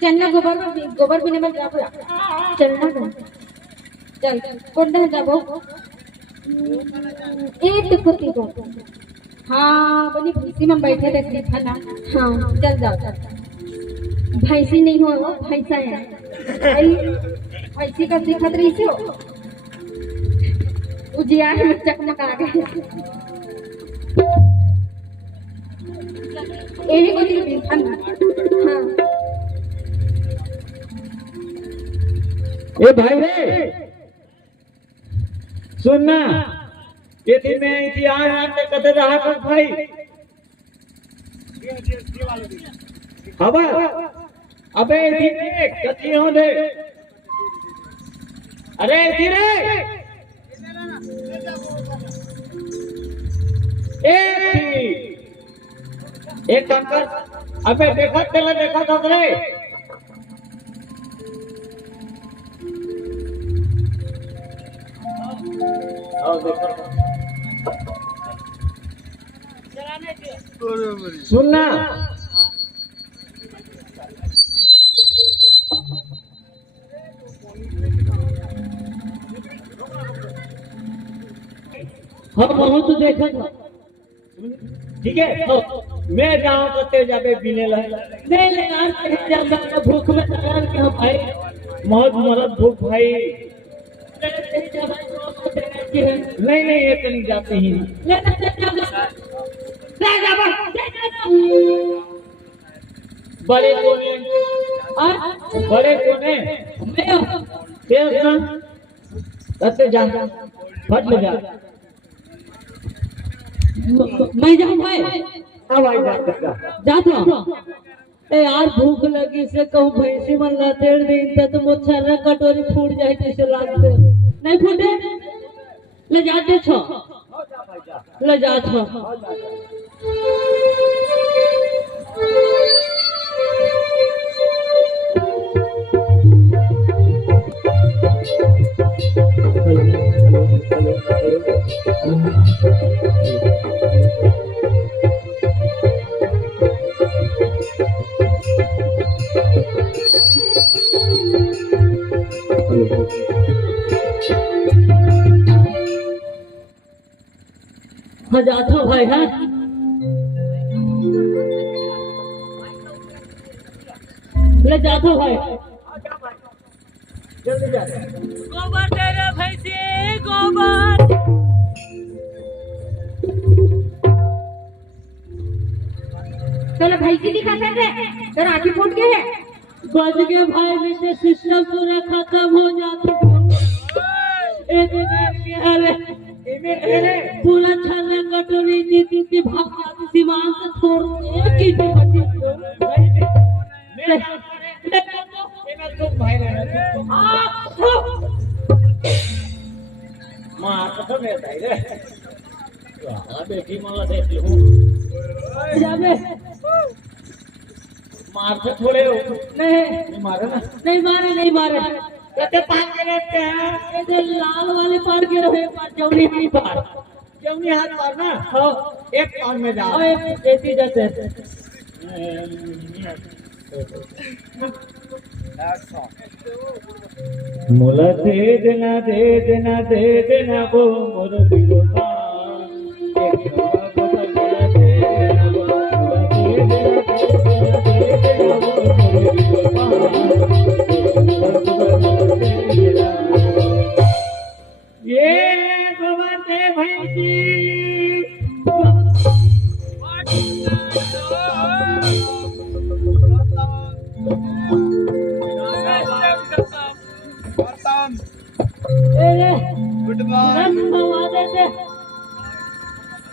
चलना गोबर भी नहीं जा चलना ना चल कौन दा जाबो एक टुकड़ी को हाँ बोली भैंसी में बैठे थे देखा ना हाँ चल जाओ भैंसी नहीं हो वो भैंसा है भैंसी का दिखत रही से उजियार में चकमक आ गए यही को देखा ना हाँ ए भाई रे सुनना ये दिन में इतिहास में कदर रहा कर भाई खबर अबे धीरे कती हो दे अरे धीरे एक काम कर अबे देखा तो रे सुनना हम बहुत देखा था ठीक है तो मैं गाँव करते जाबे पीने नहीं ले भूख में तैयार क्या भाई मौत मरद भूख भाई नहीं ये तो नहीं जाते ही बड़े कोने करते जा फट ले जा मैं जाऊँ भाई अब आई जा तो ए यार भूख लगी से कहूँ भैंसी मन ला तेड़ दे तो मुझे न कटोरी फूट जाए जैसे लागते नहीं फूटे ले जाते छो ले जा छो हाँ जाता भाई हाँ ले जाता भाई गोबर दे रे भैंसी गोबर चलो भैंसी दिखाते थे तेरा आँखें फूट गए हैं बच गए भाई वैसे सिस्टम पूरा खत्म हो जाता पूरा छाले कटोरी जीती भाग जाती सीमान से छोड़ एक ही बेटी माला देती हूँ मार से थोड़े नहीं मारे ना नहीं मारे कहते पार के रहते हैं ये लाल वाले पार के रहे पार जौनी नहीं पार जौनी हाथ पार ना हाँ एक पार में जाओ एक ऐसी जाते मोला दे देना वो मोर बिलोता ये गोबर दे भैंसी गुड मॉर्निंग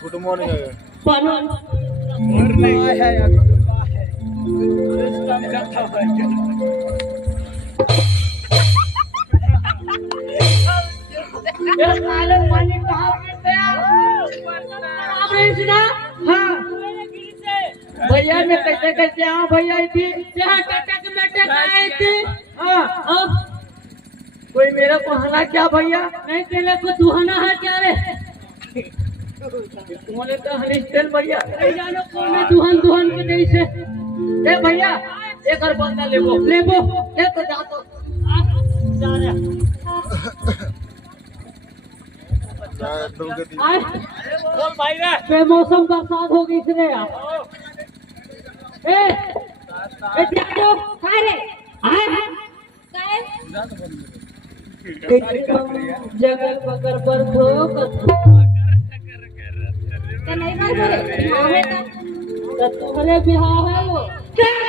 गुड मॉर्निंग भैया मैं कैसे आऊँ भैया कोई मेरा को हना क्या भैया नहीं तेरे को दुहाना है क्या रे तुम्हारे तो हनिस्टल भैया नहीं जानो कौन है दुहान के नहीं से ए भैया एक और बंदा लेबो ले तो जा तो जा रे बोल भाई रे बेमौसम बरसात हो गई रे यार ए जाओ कहाँ रे काय जगल बगर पर धो ते नहीं बात रे आवे तो तुम्हारे बिहार है वो चल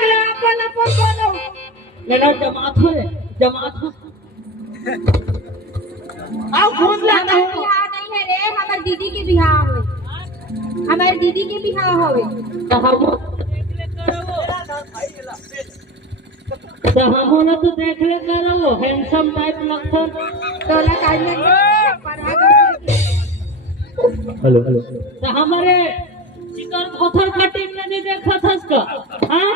अपन बोलो लेना जमात हो आओ घूम लाता हूं बिहार नहीं है रे हमार दीदी के बिहार है हमारी दीदी के बिहार हवे तो हम ना तो देख ले कर वो हैंडसम टाइप लगता तोला काज में पढ़ा हेलो तो हमारे चिकन पत्थर कटिंग में नहीं देखा था इसका हाँ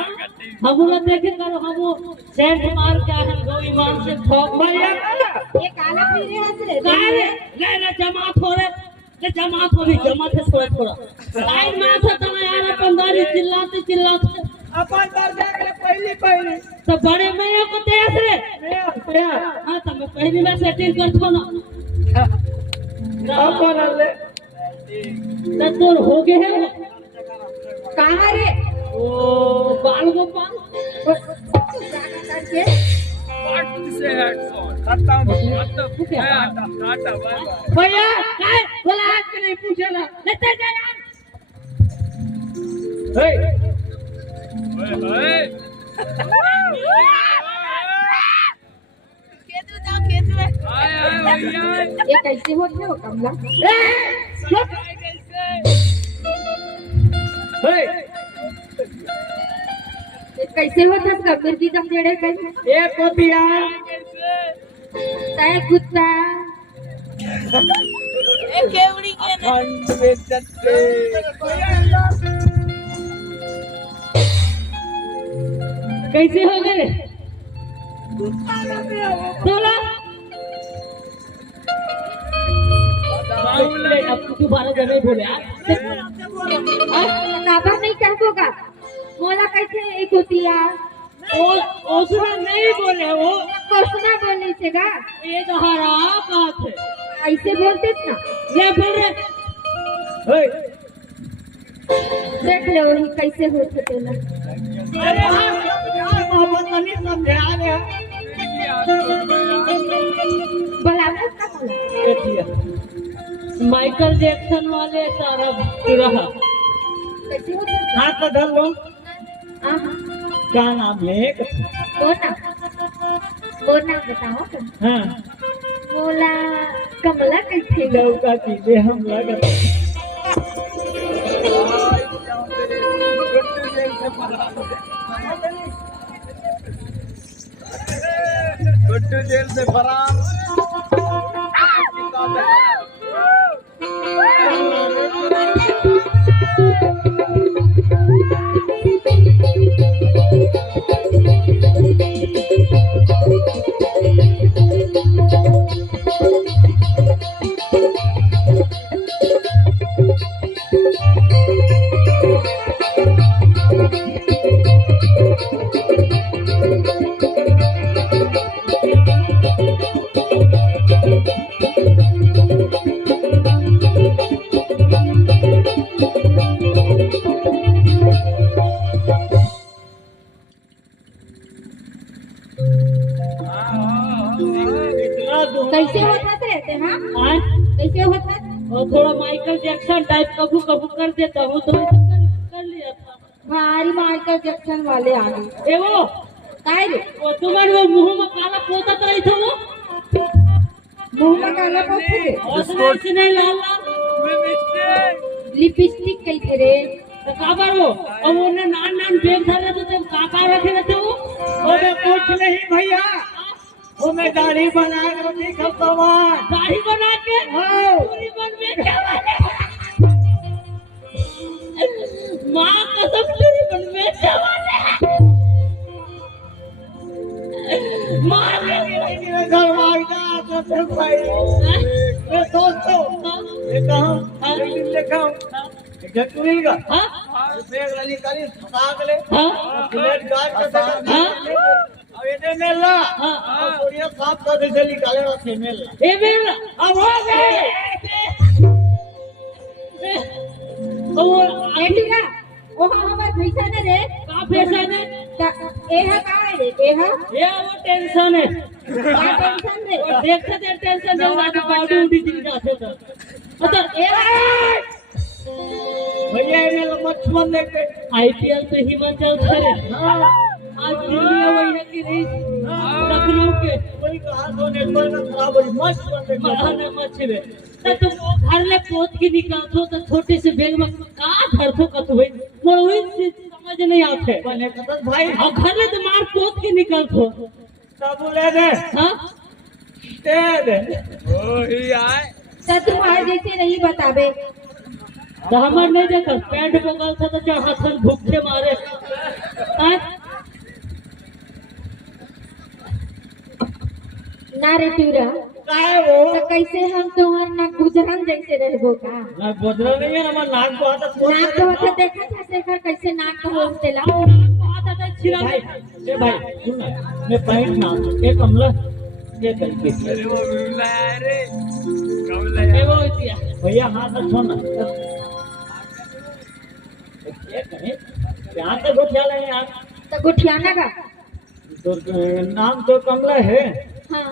हम लोग देखे करो हम सेंट मार के आए गो ईमान से ठोक भैया ये काला पीरे हंस रे ले जमात हो रही जमात है थोड़ा लाइन में था तो यार पंदारी चिल्लाते अपन बार देख ले पहली तो बड़े मैया को तेज रे भैया हाँ तो मैं पहली में सेटिंग कर छो ना अपन ले तो हो गए है कहाँ रे ओ बाल गोपाल करके भैया काय बोला आज के नहीं पूछेला लेते जा यार ये कैसे होते हो कमला ये कैसे होता कबीर की दम जड़े कहीं ए कोतिया तय कुत्ता अखंड बेचते कैसे हो गए तोला अब दोबारा जब नहीं बोले काबा नहीं कहबोगा मोला कैसे एक होतिया उसने नहीं बोले वो कोसना बोले से का ये तो हरा बात है ऐसे बोलते ना ये बोल रहे देख ले वही कैसे होते थे ना बोला का बोला माइकल जैक्सन वाले सारा रहा कैसे होते हाथ का धर लो हाँ क्या नाम है वो नाम बताओ हाँ मोला कमला कैसे लौका चीजें हम लगत गुड्डू जेल से फरार कैसे होता रहते हाँ कैसे होता और थोड़ा माइकल जैक्सन टाइप कबू कबू कर देता हूँ तो कर लिया था भारी माइकल जैक्सन वाले आ गए ए वो काय रे वो तुम्हारे वो मुंह में काला पोता तो नहीं था वो मुंह में काला पोते उसने ऐसे नहीं लाल लाल लिपस्टिक कैसे रे तो काबर वो और वो ने नान बेग धरे तो तुम काका रखे रहते वो ओए कुछ नहीं भैया वो मैं दाढ़ी बना के रोटी खाता हूँ दाढ़ी बना के हाँ। पूरी बन में क्या बने माँ कसम पूरी बन में क्या बने माँ घर वाला तो भाई दोस्तों ये कहाँ देखा हूँ झटूरी का हाँ बेग वाली करी फसा गले हाँ प्लेट गार्ड के साथ हाँ अब ये मेला हाँ और ये साफ कर दे निकाले रखे मेला ए मेरा अब हो गए और एंडिका ओहा हमार पैसा ने रे का पैसा ने एहा का है रे एहा ये वो टेंशन है का टेंशन रे और देखते देर टेंशन जब ना बॉडी उड़ी दिन जाते तो मतलब एहा भैया ये मेला मछमन देख के आईपीएल तो हिमाचल खरे आज दिल्ली में वही की रही लखनऊ के कोई कहा तो नेटवर्क खराब हो मछमन देख बढ़ाने मछले तो तुम घर ले पोत के निकालतो तो छोटे से बैग में का धरतो कत होई मोर वही समझ नहीं आते बने कतन भाई अब घर ले तो मार पोत के निकालतो सब ले दे हां दे वही आए तो तुम्हारे जैसे नहीं बताबे तो हमार नहीं देखा पैंट बगल था तो चाह हथन भूखे मारे हाँ? ना रे टूरा काहे वो तो कैसे हम तुम्हार ना गुजरन जैसे रहबो का ना बदला नहीं है हमार नाक को आता नाक तो होता देखा था शेखर कैसे नाक का होतेला बहुत आता छिरा भाई ए भाई सुन ना मैं पैंट ना ये कमला ये करके अरे वो बिमला आए रे कमला आए। एगो होतिया भैया हाथ छोड़ ना ये कहे यहाँ तक उठा ले यार तो गुठियाना का तो नाम तो कमला है हाँ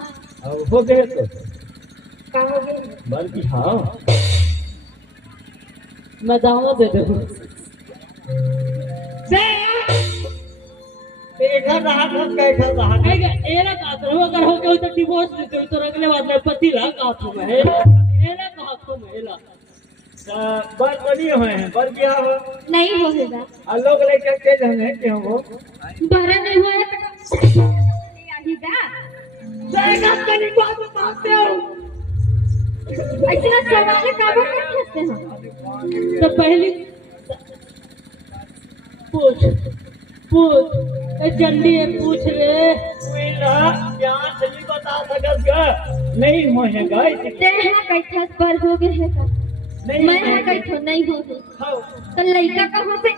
और हो गए तो का हो गई बल्कि हाँ मैं दावा दे दूँ एक रहा हम कैसा रहा एरा का तो अगर हो गया तो डिवोर्स देते तो अगले बात में पति ला का तो मैं एरा का तो मेला बर बनी हुए हैं बर बिया हो नहीं होगा और लोग लेकर के जाने के हो बहरा नहीं हुआ है तो आएगा जाएगा तेरी बात मानते हो ऐसे ना सवाल काबू कर सकते हैं तो पहली पूछ पूछ ए चंडी है पूछ रे मिला यहाँ से नहीं बता सकता नहीं होएगा तेरा कैसा पर हो गए है का नहीं मैं ना कैसा नहीं हो गई हाँ तो लड़का कहाँ से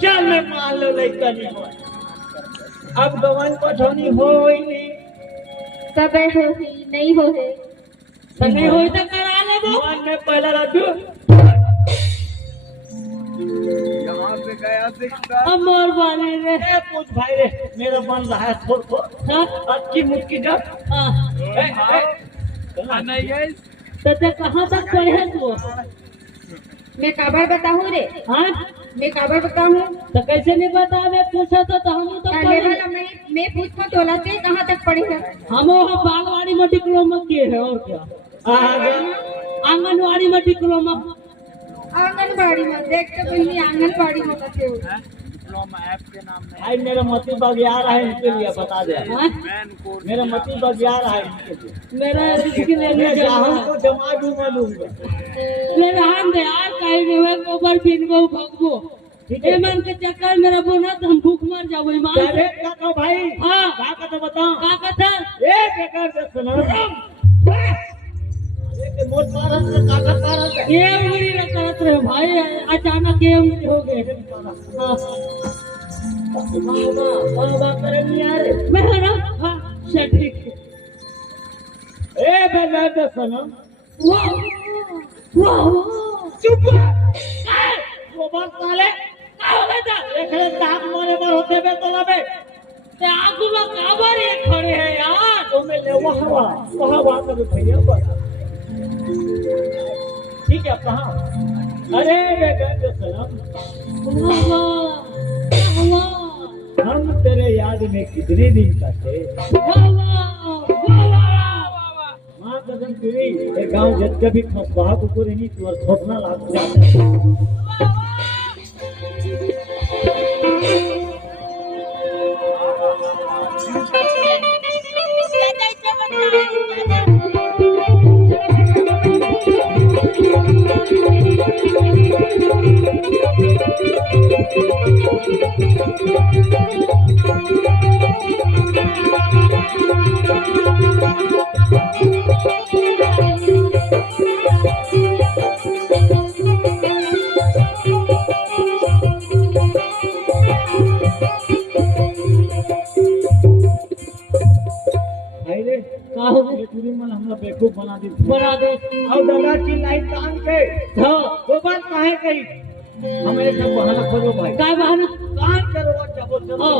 चल मैं मान लो लड़का नहीं हो अब गवन पठौनी हो ही नहीं कब हो ही नहीं हो है तो नहीं होई तो करा ले वो मन में पहला राजू यहाँ पे गया दिखता अमर वाले रे ए पूछ भाई रे मेरा मन रहा है छोड़ को हाँ अच्छी मुटकी डर हाँ नहीं है तो कहाँ तक पढ़े तू मैं काबर बताऊँ रे हाँ मैं काबर बताऊँ तो कैसे नहीं बता दे पूछा तो हम तो पहले पढ़े वाला मैं पूछ को तोला से कहाँ तक पढ़ेगा हम वहाँ बागवाड़ी में डिप्लोमा किए हैं और क्या आंगनवाड़ी में डिप्लोमा आंगनबाड़ी में देख तो पहले आंगनबाड़ी में बताते हो डिप्लोमा ऐप के नाम में भाई मेरा मती बगियार है इनके लिए बता दे हाँ? मैन कोड मेरा मती बगियार है इनके लिए मेरा इसके लिए मैं नहीं राहुल जाना को जमा दूंगा लूंगा ले रहन दे यार कहीं नहीं हुआ गोबर बिनबो भगबो ठीक है। ए मन के चक्कर मेरा बोना तो हम भूख मर जाबो ईमान से पहले क्या कहो भाई हाँ क्या का तो बताओ का कथा एक एकर से सुनो एक मोट पारस से ताकत पारस है ये उंगली न करत रहे भाई अचानक ये उंगली हो गए हाँ वाह करे नहीं यार मैं है ना हाँ चल ठीक है ए बेटा तो सुनो वाह वाह वाह चुप वो बात साले का हो गया था एकरे दांत मोरे पर होते बे तो बे ते आगू में काबर ये खड़े हैं यार तो मैं ले वहां कर भैया बता ठीक है कहां अरे बेटा तो सुनो वाह वाह वाह हम तेरे याद में कितने दिन का थे वाह वाह वाह मां कसम तेरी ये गांव जब कभी खसबा को पूरी नहीं तू और थोपना लाग जाता है हो गए? ये पूरी मन हमला बेवकूफ बना दी बना दे। और दादा चिल्लाई कान के हाँ वो बात काहे कही हमें एक बहाना खोजो भाई काय बहाना? कान करो चलो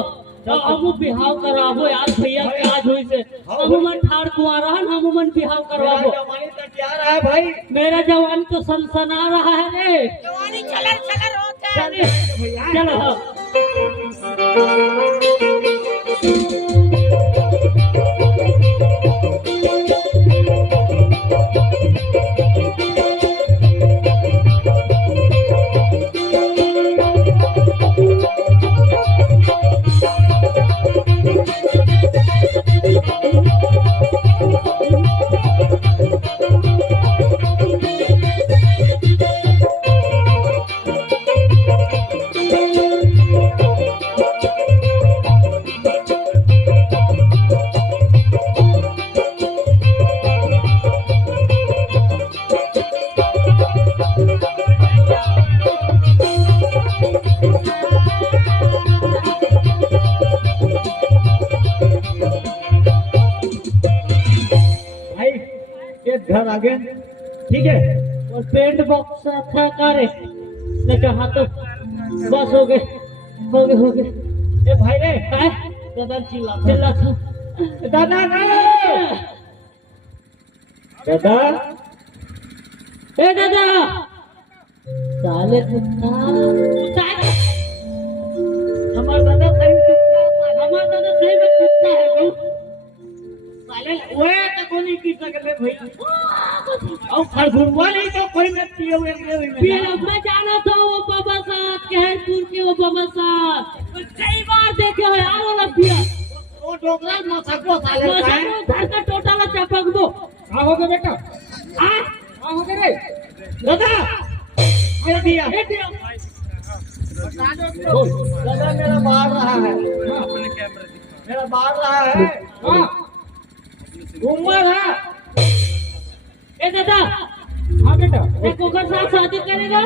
चलो हम बिहाव कराबो यार भैया के आज हुई से हम मन ठाड़ कुआं रहन हम मन बिहाव करवाबो। जवानी तक क्या रहा है भाई मेरा जवान तो सनसना रहा है रे। जवानी छलर होता है। भैया चलो हाँ। घर आ गए ठीक है और पेंट बॉक्स था करे लेकिन हाँ तो बस हो गए हो गए हो गए। ए भाई रे है दादा चिल्ला था दादा दादा ए दादा साले कुत्ता हमारा दादा सही कुत्ता हमारा दादा सही में कुत्ता है बहु साले ओए तो कोनी की सकले भाई और खरगुरवा नहीं तो कोई में पिए हुए फिर मैं जाना था वो बाबा साहब कहरपुर के वो बाबा साहब कई बार देखे हो यार वो लबिया वो डोकरा मसको साले का है घर का टोटल चपक दो। आ हो गए बेटा आ हो गए रे दादा ये दिया दादा मेरा मार रहा है मेरा मार रहा है हां उम्र है ए दादा हाँ बेटा ये कोकर साथ शादी करेगा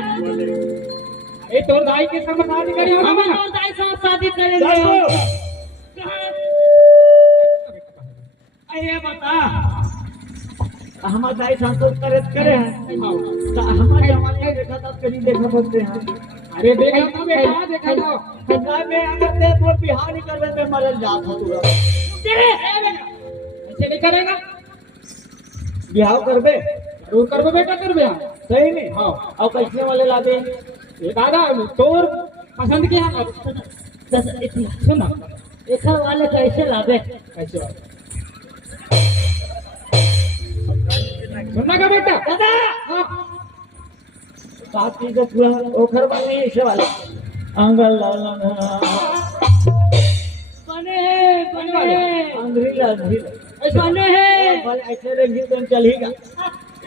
ये तो दाई के साथ शादी करेगा हम और दाई साथ शादी करेंगे ये बता हमारे दाई संतोष करे हैं हमारे जमाने में देखा था कहीं देखा सकते हैं अरे देखा था बेटा देखा था ना मैं अगर ते वो बिहार नहीं करवे पे मरल जात हो तू तेरे ऐसे नहीं करेगा बिहार करबे जरूर करबे बेटा करबे सही नहीं हाँ और कैसे वाले लादे ये दादा तोर पसंद के यहाँ सुना ऐसा वाले कैसे लाभे कैसे वाले सुनना का बेटा दादा हाँ बात की तो पूरा ओखर वाले ऐसे वाले अंगल लाल बने अंग्रीला बने हैं ऐसे रेंगी तो चलेगा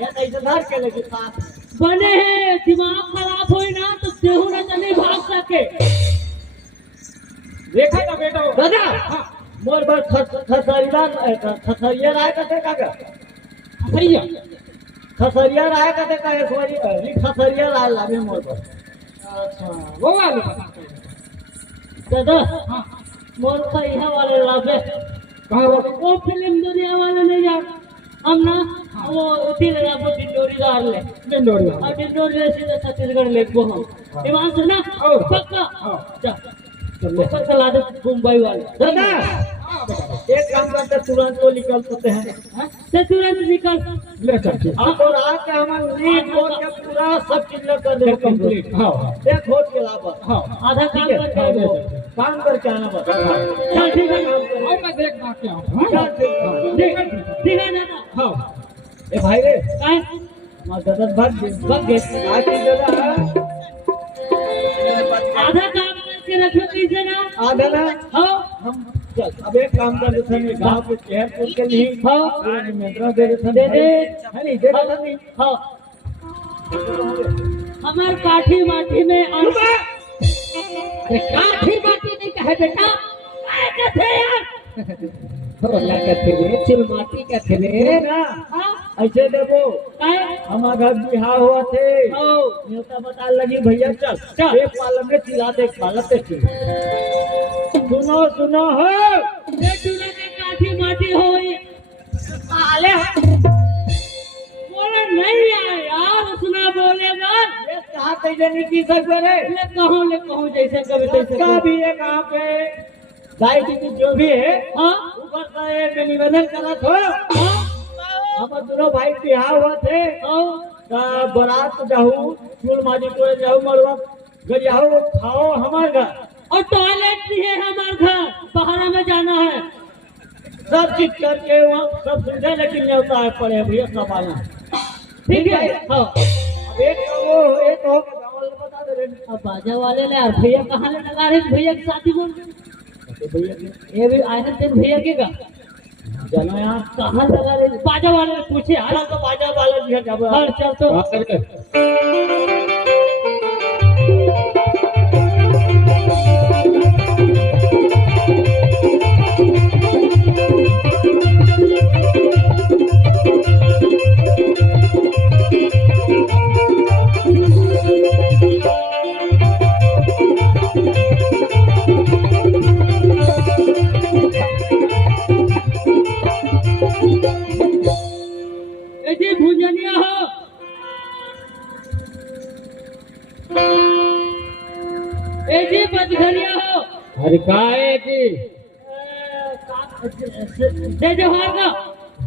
या ऐसे धर के लगे साथ बने हैं दिमाग खराब होए ना तो देहू ना चले भाग सके देखा ना बेटा दादा मोर बार खसरिया राय कते कागा खसरिया खसरिया राय कते का सॉरी खसरिया राय लागे मोर पर अच्छा वो वाले दादा मोर का यह वाले लाभे कहां वो फिल्म दुनिया वाले नहीं यार हम ना वो उठी लगा वो डिंडोरीदार ले डिंडोरी और डिंडोरी ले सीधा छत्तीसगढ़ ले को हम ईमान से ना पक्का जा ऊपर चला दे मुंबई वाले दादा एक काम करते तुरंत तो निकल सकते हैं से तुरंत निकल ले चल आप और आज के हम नींद बोल के पूरा सब चीज ले कर दे कंप्लीट हां देख खोज के लाभ हां आधा काम करके आओ काम करके आना बस चल ठीक है और मैं देख ना के आऊं ठीक है दादा हां ए भाई रे काय मां दादा भाग गए आज की दादा आधा काम करके रखो पीछे ना आधा ना हाँ हम चल अब एक काम कर देते हैं गांव के शहर के लिए हाँ निमंत्रण दे देते दे दे है नहीं दे देते नहीं हाँ हमार काठी माठी में अरे काठी माटी नहीं कहे बेटा काय कहते यार तो ना कहते रे चिल माटी कहते रे ना हाँ ऐसे देखो काय हमारा घर बिहार हुआ थे ओ न्योता बता लगी भैया चल एक पालम में चिल्ला दे पालम पे सुनो सुनो हो ये दूल्हे की काठी माटी होई साले बोले नहीं यार सुना बोले बस ये कहा कैसे नहीं की सकते रे ले कहूँ जैसे कभी तैसे का भी है कहाँ पे गाय की जो भी है हाँ ऊपर का ये मैं निवेदन करा थो हाँ हम दोनों भाई बिहार हुआ थे बारात जाऊँ फूल माजी को जाऊँ मरवा गजाओ खाओ हमारे घर और टॉयलेट भी है हमारे घर बाहर में जाना है सब चीज करके वहाँ सब सुविधा लेकिन न्योता है पड़े भैया सब आना ठीक है हाँ अब एक वो एक हो गाँव वाले बता दे रहे अब बाजा वाले ने यार भैया कहाँ ले लगा रहे भैया की शादी बोल भैया ये भी आए थे भैया के का जाना यहाँ कहाँ लगा रहे बाजा वाले ने पूछे हाल तो बाजा वाला भी है जब हाँ चल तो ऐसे भुजनिया हो ऐसे बदघरिया हो अरे का है कि जय जवाहर का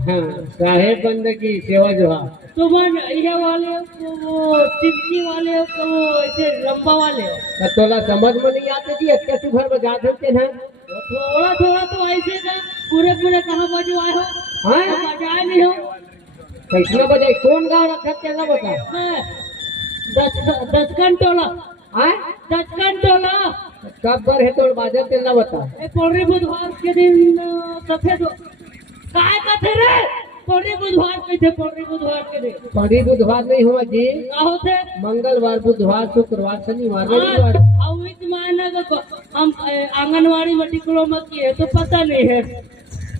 हाँ साहेब बंदगी सेवा जोहार तुम ये वाले हो वो चिमनी वाले हो तो वो ऐसे लंबा वाले हो तोला समझ में नहीं आते कि अच्छा तू घर बजा सकते हैं थोड़ा थोड़ा तो ऐसे था पूरे पूरे कहाँ बजो आए हो हाँ बजाए नहीं हो कैसना बजाए कौन गाँव रखा चलना बता हाँ, दस टोला हाँ दस टोला कब बर है तो बाजा चलना बता पौड़ी बुधवार के दिन सफेद काय का थे रे पौड़ी बुधवार के थे पौड़ी बुधवार के दिन पड़ी बुधवार नहीं हुआ जी का होते मंगलवार बुधवार शुक्रवार शनिवार हाँ, रविवार अब इस महीने का हम आंगनवाड़ी में डिप्लोमा किए तो पता नहीं है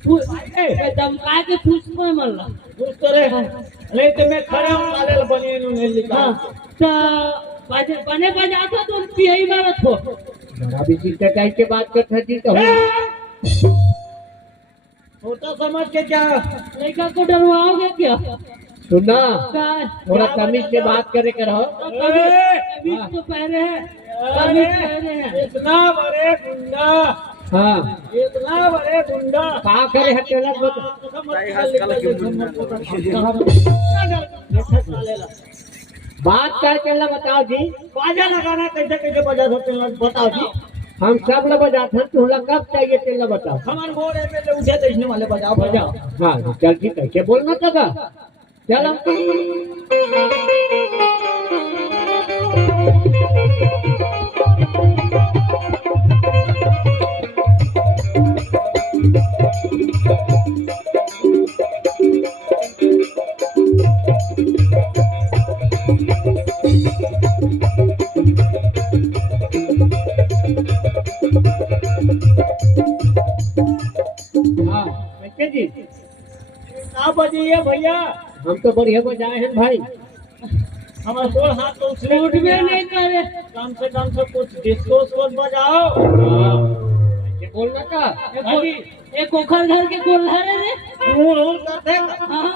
दमका के पूछते मल्ला कुछ तो रे नहीं तो मैं खड़ा हूँ काले बने नहीं लिखा हाँ तो बने बजाता तो यही मारत हो बड़ा भी चीज टकाई के बात करता जी तो छोटा समझ के क्या लड़का को डरवाओगे क्या सुना क्या- थोड़ा तमीज से बात करे करो कमीज तो पहने हैं कमीज पहने हैं इतना बड़े गुंडा हाँ इतना बड़े गुंडा कहा करे हटेला बात क्या चलना बताओ जी बाजा लगाना कैसे कैसे बजा सकते हैं बताओ जी हम सब लोग बजाते हैं तुम लोग कब चाहिए चलना बताओ हमारे बोर्ड में उठे देखने वाले बजाओ बजाओ हाँ चल ठीक है क्या बोलना था चलो हाँ जी आप बजिए भैया हम तो बढ़िया बजाए हैं भाई हमारा दो हाथ तो छूट भी नहीं करे कम से कम सब कुछ डिस्को बजाओ ये बोलना का एक ओखर घर के गोल्हा रे करते हाँ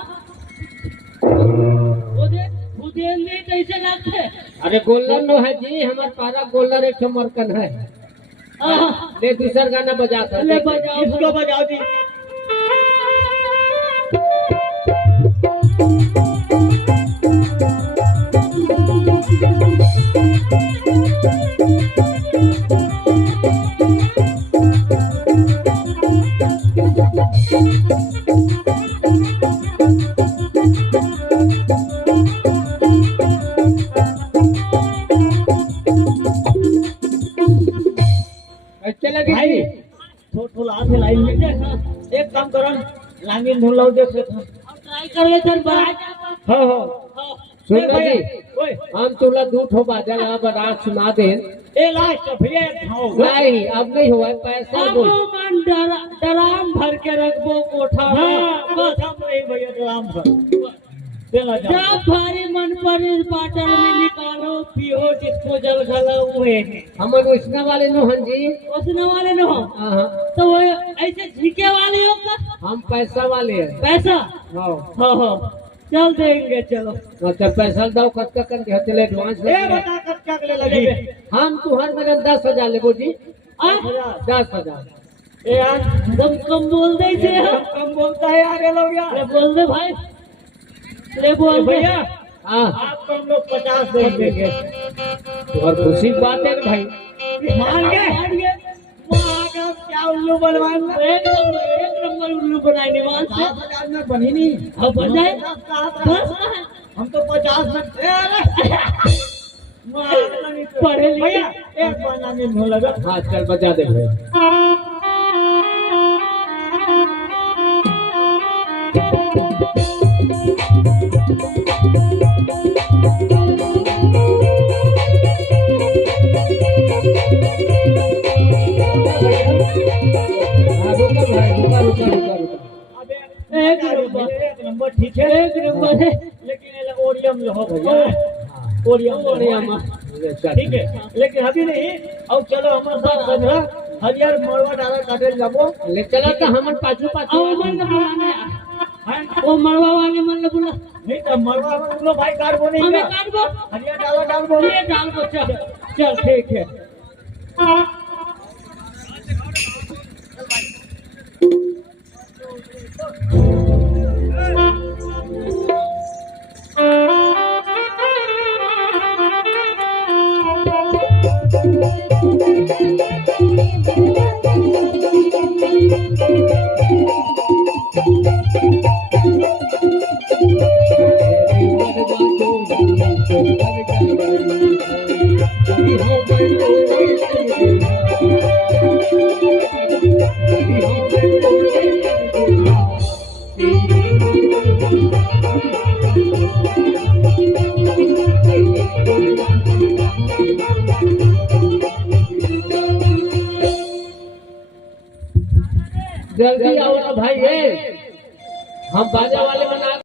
उदय में कैसे लगते अरे गोल्डन नो है जी हमारे पारा गोल्डन एक मरकन है ले दूसरा गाना बजाता ले बजाओ इसको बजाओ जी अच्छे लगे भाई थोड़ा आगे लाइन में एक काम करो लाइन ढूंढ लो देख ट्राई कर ले सर बाज हाँ हाँ सुन लो जी हम तुला दूध हो बाजा लगा बारात सुना दे ए लास्ट भैया नहीं अब नहीं हुआ पैसा बोल मन डराम भर के रखबो कोठा में कोठा में भैया डराम भर चला जा जब भारी मन पर इस बाटल में निकालो पियो डिस्पोजल खला हुए हमन उसना वाले नोहन जी। उसने वाले न हो हाँ, तो वो ऐसे झिके वाले हो का हम पैसा वाले हैं। पैसा हाँ हाँ चल देंगे चलो अच्छा पैसा दो कब कर दिया चले एडवांस ए बता कब क्या ले लगे हम तुहर मेरे 10,000 लेबो जी। आ 10,000 ए यार तुम कम बोल दे से कम बोलता है आगे लोग यार। ले बोल दे भाई ले बोल दे भैया हाँ आपको हम लोग 50 दे देंगे। तुहर खुशी की बात है भाई। मान गए वहाँ का क्या उल्लू बनवान एक नंबर उल्लू बनाए निवास से 10,000 में बनी नहीं। अब बन जाए बस बस कहाँ? हम तो 50 में पढ़े लिखे भैया एक बना में मुँह लगा। हाँ चल बजा दे भाई। हाँ, रुका भाई रुका। अबे एक नंबर ठीक है एक नंबर है लेकिन ये ओरियम जो हो भैया ओरियम ठीक है लेकिन अभी नहीं। अब चलो हमारे साथ सजरा हरियर मरवा डाला काटे जाबो ले चला तो हमन पाछू और मन न बुलाने वो मरवा वाले मन न बुला नहीं तो मरवा हम लोग भाई काटबो नहीं हमें क्या काट दो हरियर डाला डालबो ये डाल दो चल चल ठीक है। जल्दी आओ ना भाई ये हम बाजा वाले बना